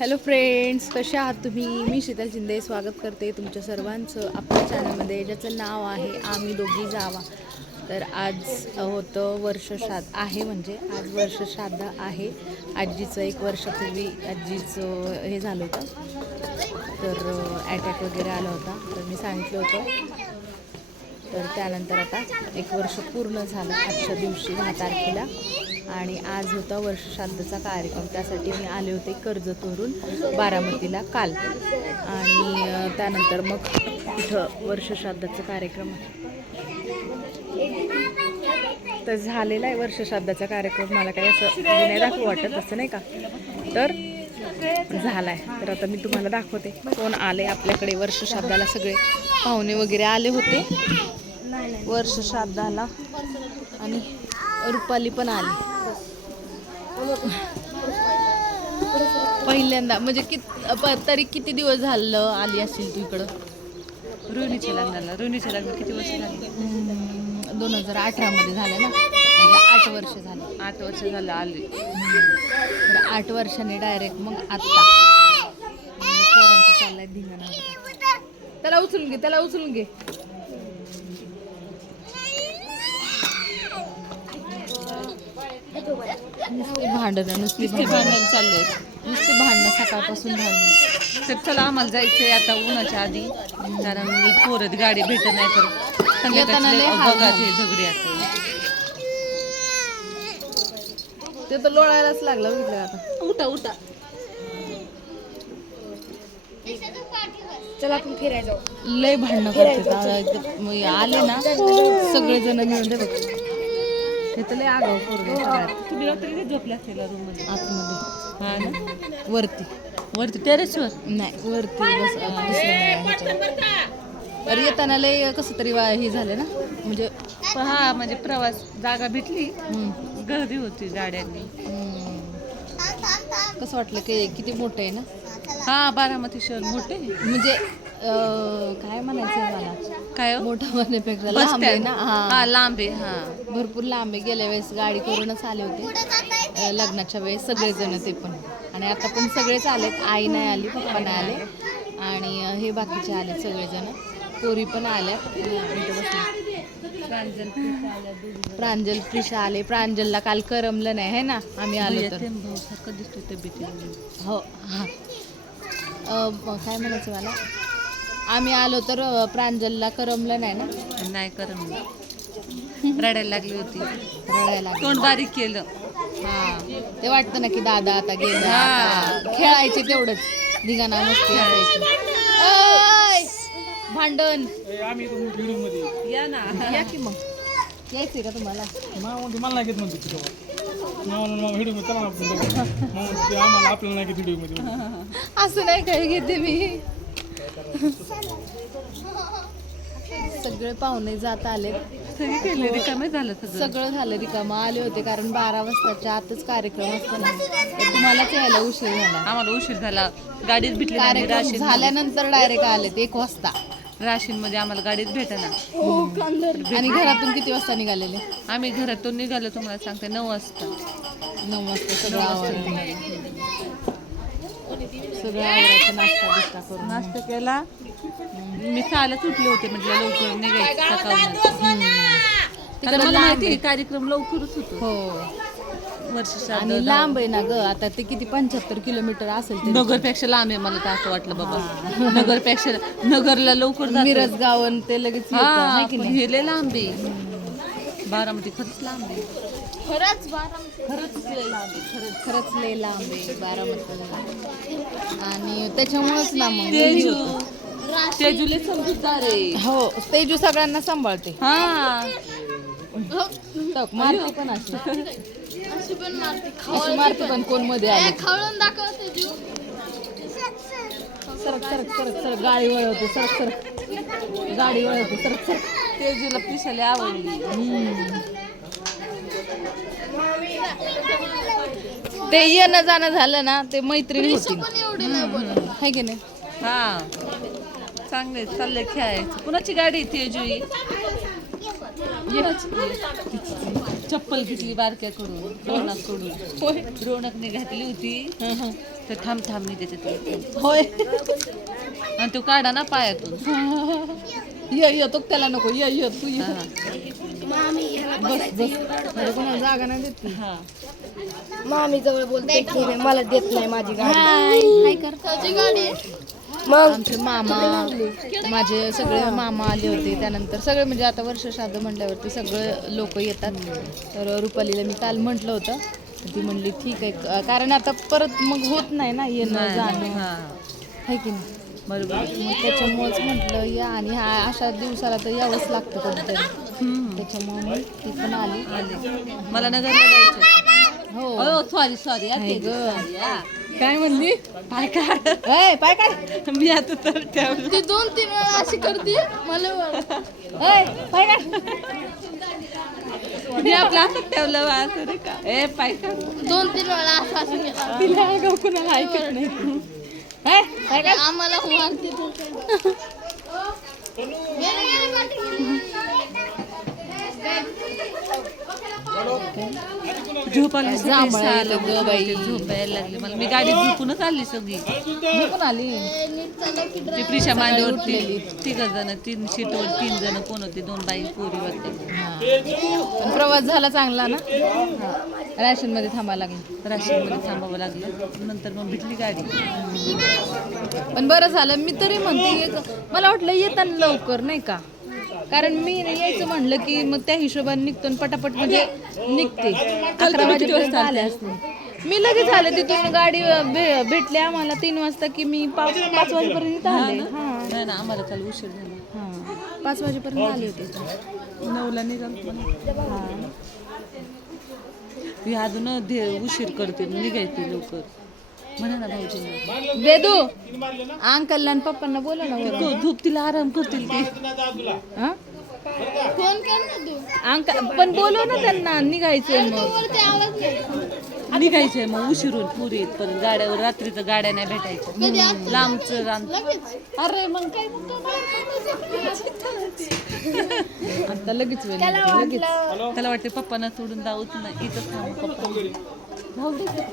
Hello friends, कसे आहात तुम्ही? मी शीतल शिंदे स्वागत करते तुमच्या सर्वांचं आपल्या चॅनलमध्ये, ज्याचं नाव आहे आम्ही दोघी जावा. तर आज होतं वर्षश्राद्ध आहे, म्हणजे आज वर्षश्राद्ध आहे. आजीचं 1 वर्षापूर्वी आजीचं हे झालं होतं, तर अटॅक वगैरे आला होता. तर मी सांगितलं होतं, तर त्यानंतर आता 1 वर्ष पूर्ण झालं आजच्या दिवशी 10 तारखेला. आणि आज होता वर्षश्राद्धाचा कार्यक्रम, त्यासाठी मी आले होते कर्जतवरून बारामतीला काल. आणि त्यानंतर मग इथं वर्षश्राद्धाचा कार्यक्रम तर झालेला आहे. वर्षश्राद्धाचा कार्यक्रम मला काही असं नाही दाखवू वाटत, असं नाही का, तर झाला आहे. तर आता मी तुम्हाला दाखवते कोण आले आपल्याकडे वर्षश्राद्धाला. सगळे पाहुणे वगैरे आले होते वर्षश्राद्धाला, आणि रुपाली पण आली पहिल्यांदा. म्हणजे तरी किती दिवस झालं आली असेल तू इकडं? रोहिणीच्या लग्नाला. रोहिणीच्या लग्न किती वर्ष झाली? 2018 मध्ये झालं ना, म्हणजे 8 वर्ष झाले. 8 वर्ष झालं आली. तर 8 वर्षांनी डायरेक्ट मग आत्ता पोरांचं चाललाय धिंगाणा. त्याला उचलून घे, त्याला उचलून घे. नुसती भांडणं चालले, नुसते भांडणं, सकाळपासून भांडणं. तर चला आम्हाला जायचंय आता उन्हाच्या आधी, कारण मी पोरत गाडी भेटत नाही, तर येताना लय हाल बघा झाले. ते झगडे असं. ते तर लोळायलाच लागलं, बघितलं आता. उठा उठा, चला आपण फिरायला जाऊ. लय भांडणं करते आले ना सगळेजण मिळून. बघ हे तर लय आगाऊ पोरगं सगळ्यात. तुम्ही रात्री झोपले असतील रूम मध्ये? आतमध्ये हा ना, वरती टेरेसवर नाही, वरती बस दुसऱ्या ह्याच्यावर. तर येताना लय कसं तरी हे झालं ना, म्हणजे हा, म्हणजे प्रवास जागा भेटली, गर्दी होती गाड्यांनी. कसं वाटलं की किती मोठं आहे ना. हा, बारामती शहर मोठे, म्हणजे काय म्हणायचं मला, काय मोठं म्हणण्यापेक्षा लांब आहे ना. हा, लांब आहे. हा, भरपूर लांब आहे. गेल्या वेळेस गाडी करूनच आले होते लग्नाच्या वेळेस सगळेजण, ते पण. आणि आता पण सगळेच आलेत. आई नाही आली, पप्पा नाही आले, आणि हे बाकीचे आले सगळेजण. पोरी पण आल्या. प्रांजल, प्रिशा आले. प्रांजलला काल करमलं नाही है ना, आम्ही आलो तर. हो, हां, काय म्हणायचं मला, आम्ही आलो तर प्रांजलला करमलं नाही ना. नाही करमलं, रडायला लागली होती, रडायला तोंड बारीक केलं. हा, ते वाटतं ना की दादा आता गेला. हा. खेळायचे तेवढंच, धिंगाणा मस्ती असायची. ओय, भांडण. या ना, या की मग, यायचंय का तुम्हाला? मला नाही घेत म्हणतो व्हिडिओ आपल्याला नाही घेत व्हिडिओ मध्ये. असं नाही काय घेते मी. सगळे पाहुणे जात आले, रिकामे झालं सगळं झालं रिकामं. आले होते कारण 12 वाजताच्या आतच कार्यक्रम असतो ना, तर तुम्हालाच यायला उशीर झाला. आम्हाला उशीर झाला, गाडीच भेटली नाही. कार्यक्रम राशीन झाल्यानंतर डायरेक्ट आले 1 वाजता. राशीन मध्ये आम्हाला गाडीच भेटेना. आणि घरातून किती वाजता निघालेले? आम्ही घरातून निघालो, तुम्हाला सांगते 9 वाजता. 9 वाजता सगळं आवरायचं, सगळं आवरायचं, नाश्ता बिस्टा करून. नाश्ता केला. मी 6ला उठले होते, म्हटलं लवकर निघायचं सकाळी. मला माहिती आहे, कार्यक्रम लवकरच होतो. हो, वर्षश्राद्ध आणि लांब आहे ना ग. आता ते किती 75 किलोमीटर असेल ते. नगरपेक्षा लांब आहे. मला तर असं वाटलं बाबा, नगरपेक्षा नगरला लवकर जातो. मिरज गावन ते लगेच येतं, हा, है की पण नाही? हे लय लांब आहे. बारामती खरंच लांब आहे. खरंच लय लांब आहे, खरंच लय लांब आहे बारामती. आणि त्याच्यामुळेच ना मग तेजुले समजूतदार आहे. हो, तेजू सगळ्यांना सांभाळते. हा, मारते पण अशी मारते पण. कोण मध्ये आले सरक सरक सरक सरक, गाडी वळवते, सरक सरक, गाडी वळवते, सरक सरक. तेजूला पिशाले आवडली. ते येणं जाणं झालं ना, ते मैत्रिणी होती, है की नाही? हा, चांगले चालले खेळायचं. कुणाची गाडी तेजू? चप्पल घेतली बारक्याकडून रोनककडून रोनकने घातली होती तर थांब थांब मी त्याच्यात होय आणि तो काढा ना पायातून ये तो त्याला नको ये तू ये हा. बस बस म्हणजे कोणाला जागा नाही देत ती. हा. मामी जवळ बोलते की नाही, मला देत नाही माझी गाडी. काय गाडी मग आमचे मामा माझे सगळे मामा आले होते त्यानंतर सगळे म्हणजे आता वर्ष श्राद्ध म्हटल्यावरती सगळे लोक येतात तर रुपालीला मी काल म्हटलं होतं तर ती म्हणली ठीक आहे कारण आता परत मग होत नाही ना येणं जाणं हा. आहे की नाही बरोबर मग त्याच्यामुळंच म्हटलं या आणि हा अशा दिवसाला तर यावंच लागतं कधीतरी त्याच्यामुळे मी ती पण आली मला नगरला जायचं हो हो सॉरी आहे गं. काय म्हणली पाय काढ पाय काढ मी आता तर ठेवलं ती 2-3 वेळा अशी करते मला पाय काढ मी आपल्या हातात ठेवलं बा, असं रे का ए पाय काढ 2-3 वेळा असं केला तिला अगं कुणाला ऐकत नाही पाय काढ आम्हाला मारते झोपायला जांभळं ग बाई. झोपायला लागली मला मी गाडीत झोपूनच आली सगळी मी पण आली ती प्रिशा मांडीवरती तिघ जण 3 सीटवर 3 जण कोण होते 2 बाई पोरी होते पण प्रवास झाला चांगला ना रॅशन मध्ये थांबायला लागलं राशीमध्ये थांबावं लागलं नंतर मग भेटली गाडी पण बरं झालं मी तरी म्हणते मला वाटलं येताना लवकर नाही का कारण मी यायचं म्हणलं की मग त्या हिशोबाने निघतो आणि पटापट म्हणजे निघते 11 वाजेपर्यंत आले असते मी लगेच आले तिथून गाडी भेटली आम्हाला 3 वाजता की मी 5 वाजेपर्यंत आले नाही ना आम्हाला काल उशीर झाला हां 5 वाजेपर्यंत आले होते 9ला निघाल ती अजून उशीर करते निघायची लवकर म्हणा ना भाऊजींना बेदू अंकलला आणि पप्पांना बोला ना वरून. झोप तिला आराम करतील ते हां फोन कर ना तू अंकल पण बोलव ना त्यांना निघायचंय मग वरती आवाज नाही निघायचंय मग उशीरून पुरी पण गाड्यावर रात्रीचं गाड्या नाही भेटायच्या लांबचं रान अरे मग काय आता लगेच वेळ लगेच त्याला वाटते पप्पांना सोडून जाऊच नाही इथंच थांब पप्पा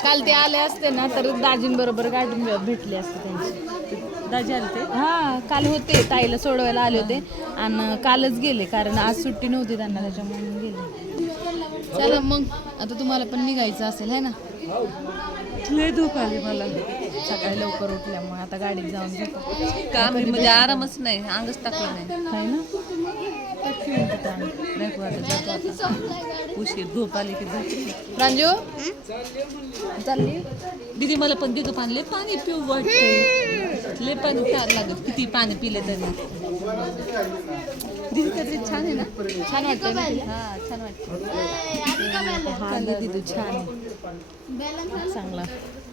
काल ते आले असते ना तर दाजींबरोबर गाडी भेटली असते त्यांची दाजी आले ते हा काल होते ताईला सोडवायला आले होते आणि कालच गेले कारण आज सुट्टी नव्हती त्यांना त्याच्यामुळे मग गेले चला मग आता तुम्हाला पण निघायचं असेल है ना लय धूप आली मला सकाळी लवकर उठल्यामुळे आता गाडीत जाऊन झोपा. काम म्हणजे आरामच नाही अंगच टाकलं नाही आहे ना ठेवून तिथं आण. नाही को आता जातो आता उशीर झोप आली की झोप प्रांजू चालली दीदी मला पण दिगं पाणी पिऊ वाटते लय पाणी प्यार लागत किती पाणी पिले तरी दीदी तरी छान आहे ना छान वाटतं ना तुला? हा छान वाटतं हा दीदी तू छान आहे चांगला